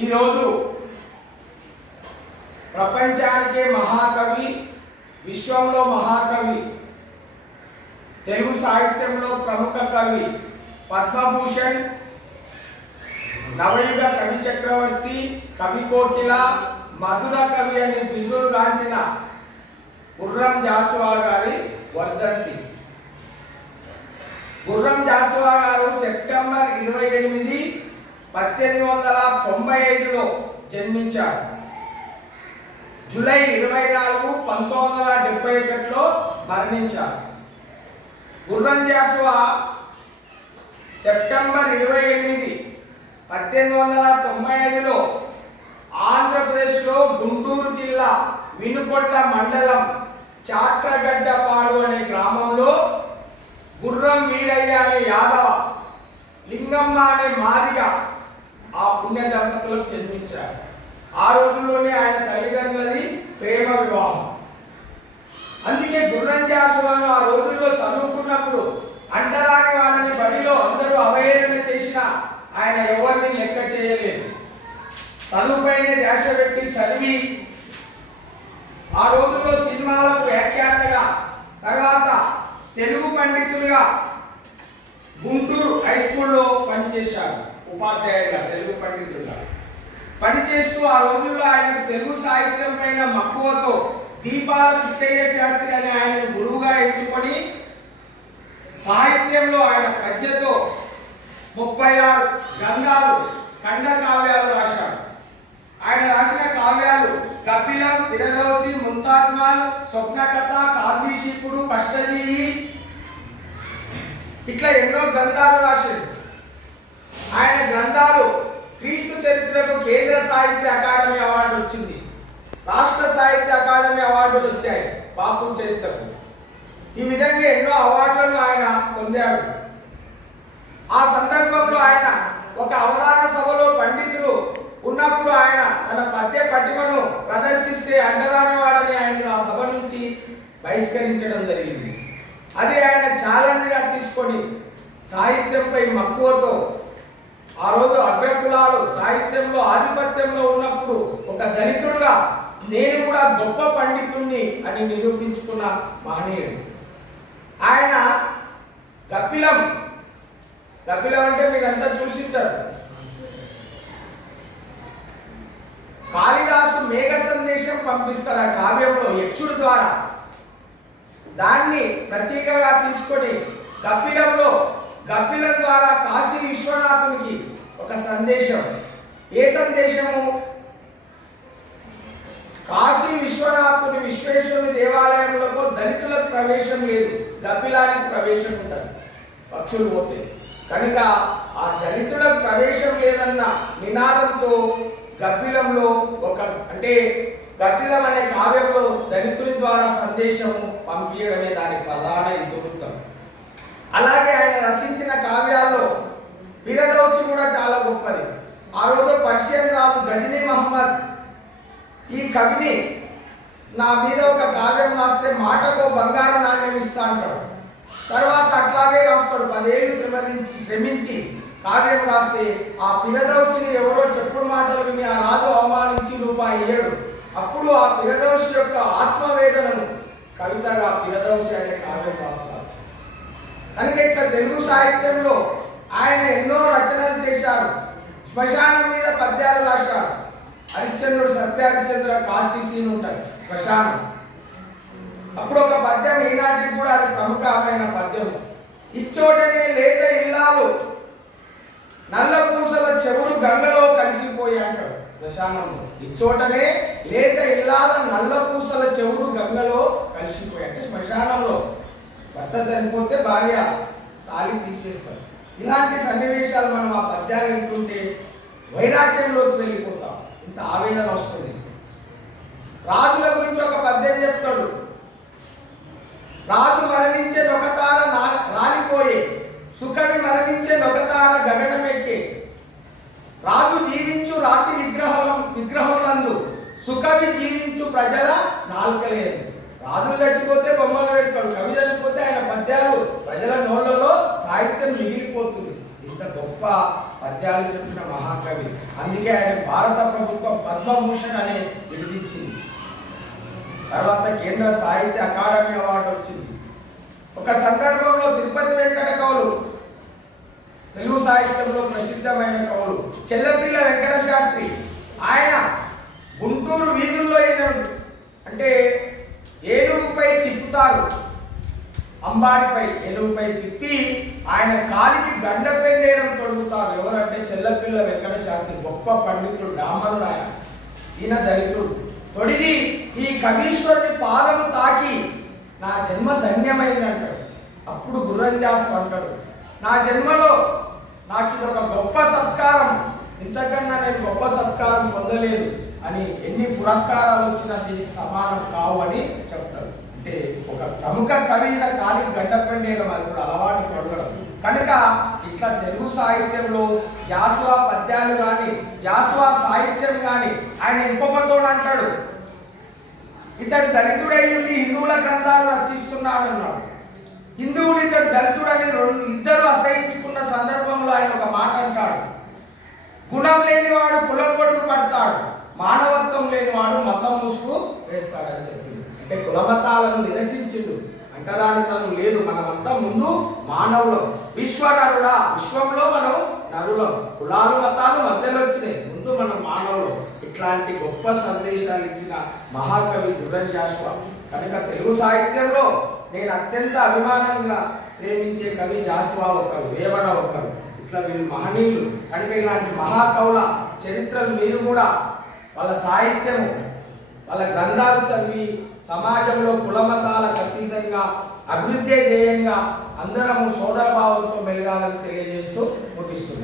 ఈరోజు ప్రపంచానికే మహాకవి, విశ్వంలో మహాకవి, తెలుగు సాహిత్యంలో ప్రముఖ కవి, పద్మభూషణ్, నవయుగ కవి చక్రవర్తి, కవి కోకిల, మధుర కవి అని బిరుదులు గాంచిన గుర్రం జాషువా గారి వర్ధంతి. గుర్రం జాషువా గారు సెప్టెంబర్ 28, 1895లో జన్మించారు. జూలై 24, 1971లో మరణించారు. గుర్రం జాషువా సెప్టెంబర్ 28, 1895లో ఆంధ్రప్రదేశ్లో గుంటూరు జిల్లా వినుకొండ మండలం చాట్రగడ్డపాడు అనే గ్రామంలో గుర్రం వీరయ్య అనే యాదవ, లింగమ్మ అనే మాదిగ ఆ పుణ్య దంపతులకు జన్మించారు. ఆ రోజుల్లోనే ఆయన తల్లిదండ్రులది ప్రేమ వివాహం. అందుకే గుర్రం జాషువాను ఆ రోజుల్లో చదువుకున్నప్పుడు అంటరాని వాళ్ళని బడిలో అందరూ అవహేళన చేసినా ఆయన ఎవరిని లెక్క చేయలేదు. చదువుపైనే ధ్యాస పెట్టి చదివి ఆ రోజుల్లో సినిమాలకు వ్యాఖ్యాతగా, తర్వాత తెలుగు పండితులుగా గుంటూరు హై స్కూల్లో పనిచేశారు. ఉపాధ్యాయుడిగా, తెలుగు పండితులుగా పనిచేస్తూ ఆ రోజుల్లో ఆయనకు తెలుగు సాహిత్యం పైన మక్కువతో దీపాల పిచ్చయ్య శాస్త్రి అనే ఆయనను గురువుగా ఎంచుకొని సాహిత్యంలో ఆయన ప్రజ్ఞతో 36 గ్రంథాలు, ఖండ కావ్యాలు రాశారు. ఆయన రాసిన కావ్యాలు కపిలం, పిరదోసి, ముంతాజ్మహల్, స్వప్నకథ, కాంతిశీకుడు, కష్టజీవి, ఇట్లా ఎన్నో గ్రంథాలు రాశారు. ఆయన గ్రంథాలు క్రీస్తు చరిత్రకు కేంద్ర సాహిత్య అకాడమీ అవార్డు వచ్చింది, రాష్ట్ర సాహిత్య అకాడమీ అవార్డులు వచ్చాయి బాపు చరిత్రకు. ఈ విధంగా ఎన్నో అవార్డులను ఆయన పొందాడు. ఆ సందర్భంలో ఆయన ఒక అవగాహన సభలో పండితులు ఉన్నప్పుడు ఆయన తన పద్య పటిమను ప్రదర్శిస్తే అంటరాని వాడని ఆయన ఆ సభ నుంచి బహిష్కరించడం జరిగింది. అది ఆయన ఛాలెంజ్గా తీసుకొని సాహిత్యంపై మక్కువతో ఆ రోజు అగ్రకులాలు సాహిత్యంలో ఆధిపత్యంలో ఉన్నప్పుడు ఒక దళితుడుగా నేను కూడా గొప్ప పండితుణ్ణి అని నిరూపించుకున్న మహనీయుడు. ఆయన కపిలం అంటే మీరంతా చూసింటారు. కాళిదాసు మేఘ సందేశం పంపిస్తారు ఆ కావ్యంలో యక్షుడి ద్వారా. దాన్ని ప్రతీకగా తీసుకొని కపిలం ద్వారా కాశీ విశ్వనాథునికి ఒక సందేశం. ఏ సందేశము? కాశీ విశ్వనాథుని విశ్వేశ్వరుని దేవాలయంలో దళితులకు ప్రవేశం లేదు, కపిలానికి ప్రవేశం ఉంటుంది పక్షులు పోతే. కనుక ఆ దళితులకు ప్రవేశం లేదన్న నినాదంతో కపిలంలో కపిలం అనే కావ్యంలో దళితుని ద్వారా సందేశము పంపించడమే దాని ప్రధాన ఇతివృత్తం. అలాగే ఆయన రచించిన కావ్యాల్లో పిరదోసి కూడా చాలా గొప్పది. ఆ రోజు పర్షియన్ రాజు గజనీ మహమ్మద్ ఈ కవిని నా మీద ఒక కావ్యం రాస్తే మాటకో బంగారు నాణ్యం ఇస్తా అంటాడు. తర్వాత అట్లాగే రాస్తాడు. 10 ఏళ్ళు శ్రమించి కావ్యం రాస్తే ఆ పిరదోసిని ఎవరో చెప్పుడు మాటలు విని ఆ రాజు అవమానించి రూపాయి ఇయ్యడు. అప్పుడు ఆ పిరదోసి యొక్క ఆత్మవేదనను కవితగా పిరదోసి అనే కావ్యం రాస్తారు. కనుక ఇట్లా తెలుగు సాహిత్యంలో ఆయన ఎన్నో రచనలు చేశారు. శ్మశానం మీద పద్యాలు రాశారు. హరిశ్చంద్రుడు, సత్యహరిశ్చంద్ర కాస్తి సీన్ ఉంటాయి శ్మశానం. అప్పుడు ఒక పద్యం ఈనాటికి కూడా అది ప్రముఖమైన పద్యం. ఇచ్చోటనే లేత ఇల్లాలు నల్ల పూసల చెవులు గంగలో కలిసిపోయి అంటాడు శ్మశానంలో. ఇచ్చోటనే లేత ఇల్లాల నల్ల పూసల చెవులు గంగలో కలిసిపోయి అంటే శ్మశానంలో భర్త చనిపోతే భార్య తాళి తీసేస్తారు. ఇలాంటి సన్నివేశాలు మనం ఆ పద్యాలు వింటుంటే వైరాగ్యంలోకి వెళ్ళిపోతాం. ఇంత ఆవేదన వస్తుంది. రాజుల గురించి ఒక పద్యం చెప్తాడు. రాజు మరణించే నొకతార రాలిపోయే, సుకవి మరణించే నొకతార గగనమెక్కే, రాజు జీవించు రాతి విగ్రహములందు, సుకవి జీవించు ప్రజల నాల్కలేదు. రాజులు చచ్చిపోతే బొమ్మలు పెడతాడు, కవి చనిపోతే ఆయన పద్యాలు ప్రజల నోళ్లలో సాహిత్యం మిగిలిపోతుంది. ఇంత గొప్ప పద్యాలు చెప్పిన మహాకవి. అందుకే ఆయన భారత ప్రభుత్వం పద్మభూషణ్ అనే విధించింది. తర్వాత కేంద్ర సాహిత్య అకాడమీ అవార్డు వచ్చింది. ఒక సందర్భంలో తిరుపతి వెంకట కవులు, తెలుగు సాహిత్యంలో ప్రసిద్ధమైన కవులు, చెల్లపిల్ల వెంకట శాస్త్రి, ఆయన గుంటూరు వీధుల్లో అంటే ఏనుగుపై తిప్పుతారు, అంబాడిపై ఏనుగుపై తిప్పి ఆయన కాలికి గండ పెండేరం తొడుగుతారు. ఎవరంటే చెల్లపిల్ల వెంకట శాస్త్రి, గొప్ప పండితుడు, బ్రాహ్మణుడు. ఈయన దళితుడు. తొడిగి ఈ కవీశ్వరుని పాదము తాకి నా జన్మ ధన్యమైంది అంటాడు. అప్పుడు గుర్రంజాస్ అంటాడు, నా జన్మలో నాకు ఇది ఒక గొప్ప సత్కారం, ఇంతకన్నా నేను గొప్ప సత్కారం పొందలేదు అని. ఎన్ని పురస్కారాలు వచ్చినా దీనికి సమానం కావు అని చెప్తాడు. అంటే ఒక ప్రముఖ కవిన కాలికి గడ్డపెండేయడం అది కూడా అలవాటు తొడగడం. కనుక ఇట్లా తెలుగు సాహిత్యంలో జాసువా పద్యాలు కానీ, జాసువా సాహిత్యం కానీ, ఆయన ఇంకొకతో అంటాడు, ఇతడు దళితుడై ఉండి హిందువుల గ్రంథాలు రచిస్తున్నాడు అన్నాడు. హిందువులు ఇతడు దళితుడని ఇద్దరు అసహించుకున్న సందర్భంలో ఆయన ఒక మాట అంటాడు, గుణం లేనివాడు కులం కొడుకు పడతాడు, మానవత్వం లేనివాడు మతం ముసుగు వేస్తాడని చెప్పింది. అంటే కులమతాలను నిరసించిండు, అంటరానితనం లేదు. మనమంతా ముందు మానవులం, విశ్వనరుడా, విశ్వంలో మనం నరులం, కులాలు మతాలు మధ్యలో వచ్చినాయి, ముందు మనం మానవులం. ఇట్లాంటి గొప్ప సందేశాలు ఇచ్చిన మహాకవి గుర్రంజాస్వా. కనుక తెలుగు సాహిత్యంలో నేను అత్యంత అభిమానంగా ప్రేమించే కవి జాస్వా ఒకరు, వేమన ఒకరు. ఇట్లా వీళ్ళు మహనీయులు. కనుక ఇలాంటి మహాకవుల చరిత్రలు మీరు కూడా వాళ్ళ సాహిత్యము, వాళ్ళ గ్రంథాలు చదివి సమాజంలో కులమతాలకు అతీతంగా అభివృద్ధి ధ్యేయంగా అందరము సోదర భావంతో మెలగాలని తెలియజేస్తూ ముగిస్తుంది.